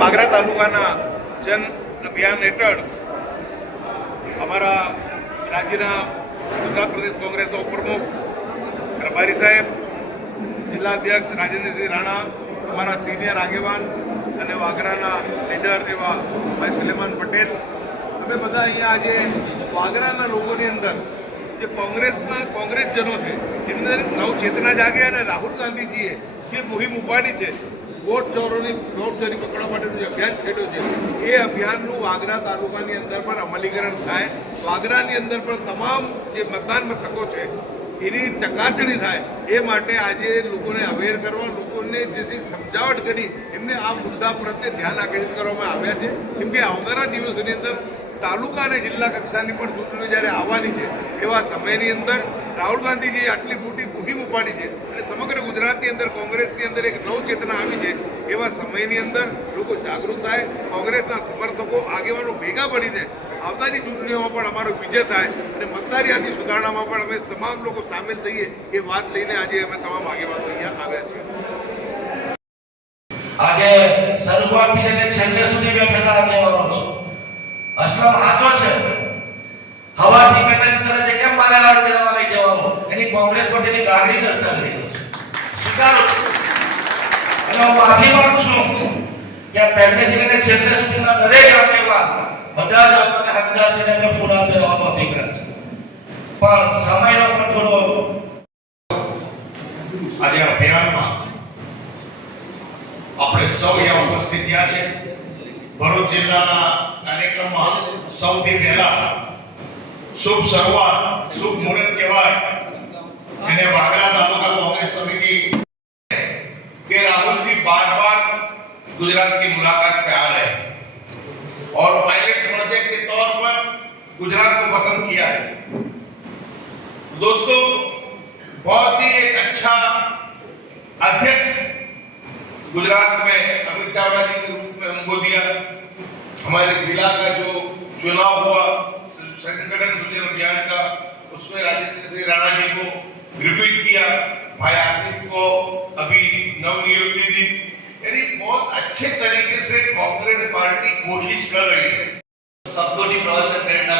વાગરા તાલુકાના જન અભિયાન હેઠળ અમારા રાજ્યના ગુજરાત પ્રદેશ કોંગ્રેસના ઉપપ્રમુખ પ્રભારી સાહેબ, જિલ્લા અધ્યક્ષ રાજેન્દ્રસિંહ રાણા, અમારા સિનિયર આગેવાન અને વાગરાના લીડર એવા ભાઈ સલેમાન પટેલ, અમે બધા અહીંયા આજે વાગરાના લોકોની અંદર જે કોંગ્રેસજનો છે એની અંદર નવચેતના જાગે અને રાહુલ ગાંધીજીએ જે મુહિમ ઉપાડી છે, વોટ ચોરી પકડવા માટેનું જે અભિયાન છેડ્યું છે, એ અભિયાનનું વાગરા તાલુકાની અંદર પણ અમલીકરણ થાય, વાગરાની અંદર પણ તમામ જે મતદાન મથકો છે એની ચકાસણી થાય, એ માટે આજે લોકોને અવેર કરવા, લોકોને જે સમજાવટ કરી એમને આ મુદ્દા પ્રત્યે ધ્યાન આકર્ષિત કરવામાં આવ્યા છે. કેમ કે આવનારા દિવસોની અંદર તાલુકા અને જિલ્લા કક્ષાની પણ ચૂંટણીઓ જ્યારે આવવાની છે, એવા સમયની અંદર રાહુલ ગાંધીજીએ આટલી મોટી મુહિમ ઉપાડી છે અને સમગ્ર ગુજરાતની અંદર કોંગ્રેસની અંદર એક નવચેતના આવી છે, એવા સમયની અંદર લોકો જાગૃત થાય, કોંગ્રેસના સમર્થકો આગેવાનો ભેગા પડીને આવનારી ચૂંટણીઓમાં પણ અમારો વિજય થાય અને મતદાર યાદી સુધારણામાં પણ અમે તમામ લોકો સામેલ થઈએ, એ વાત લઈને આજે અમે તમામ આગેવાનો અહીંયા આવ્યા છીએ. આજે શરૂઆતથી લઈને છેલ્લે સુધી બેઠેલા આગેવાનો છે. અસલમ હાચો છે, હવાથી મહેનત કરે છે, કેમ મારે લાડ મેળવવા લઈ જવાનું, એની કોંગ્રેસ પાર્ટીની લાગણી દર્શાવી રહ્યો છે. સ્વીકારો અને હું માફી માંગુ છું કે પહેલેથી લઈને છેલ્લે સુધીના દરેક આગેવાન બધા જ આપણને હકદાર છે, એમને ફૂલા પહેરવાનો અધિકાર છે, પણ સમયનો પણ થોડો આજે અભિયાનમાં આપણે સૌ અહીંયા ઉપસ્થિત થયા છે. ભરૂચ જિલ્લાના કાર્યક્રમમાં સૌથી પહેલા શુભ શરૂઆત, શુભ મુહૂર્ત કહેવાય એને વાગરા તાલુકા कांग्रेस समिति के राहुल जी बार-बार गुजरात की मुलाकात पे आ रहे हैं और पायलट प्रोजेक्ट के तौर पर गुजरात को पसंद किया है. दोस्तों, बहुत ही एक अच्छा अध्यक्ष गुजरात में अमित चावड़ा जी के रूप में हमको दिया. हमारे जिला का जो चुनाव हुआ संगठन सूचना अभियान का, उसमें राजेंद्र सिंह राणा जी को रिपीट किया, भाई आसिफ को अभी नवनियुक्ति दी. यानी बहुत अच्छे तरीके से कांग्रेस पार्टी कोशिश कर रही है. सबको प्रदर्शन करना